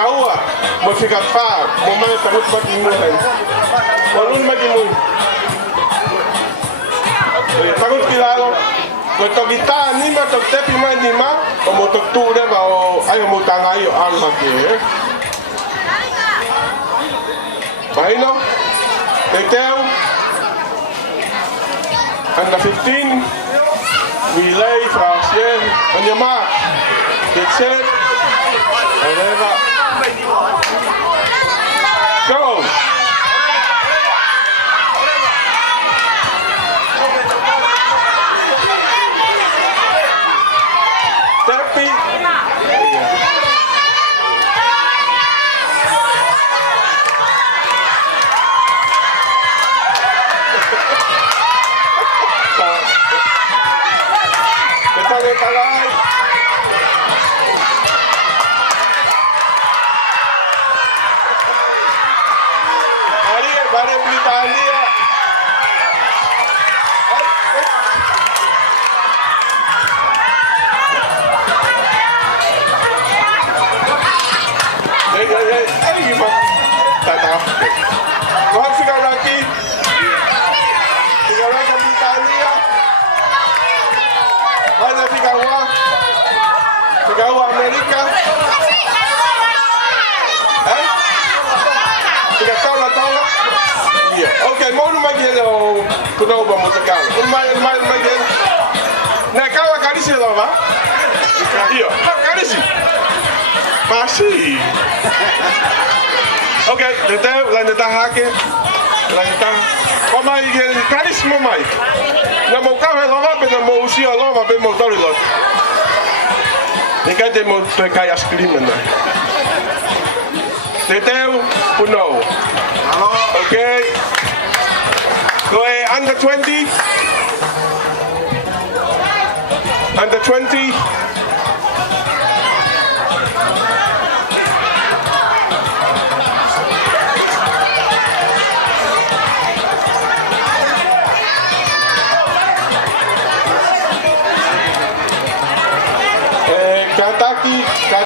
kaua mo fica pa mo mai tangut magimu hai walun magimu tangut kilalo ko to kita ni ma to tepi mai ni ma o mo to tu le ba o ai mo tanga yo al ma ke Baino Teteu under 15 relay Francien on your mark get set and over go Tepi Talay. Vale, Britania. Hey, Tata. Kau sekarang lagi. Sekarang ke Britania. Mana Figawa Amerika. Figa taula. Yeah. Okay, mau nu magi no kuno ba mutakal. Mai. Na kawa kanisi lo ba? Iyo. Kanisi. Pasi. Okay, dete lanjut hake. Lanjut. Komai kanisi mo mai. Na mo kawe lo ba pe mo usi lo ba pe mo dori lo. Ninguém tem muito para cair as climas, né? Teteu, Puno. Okay. Go under 20. Under 20.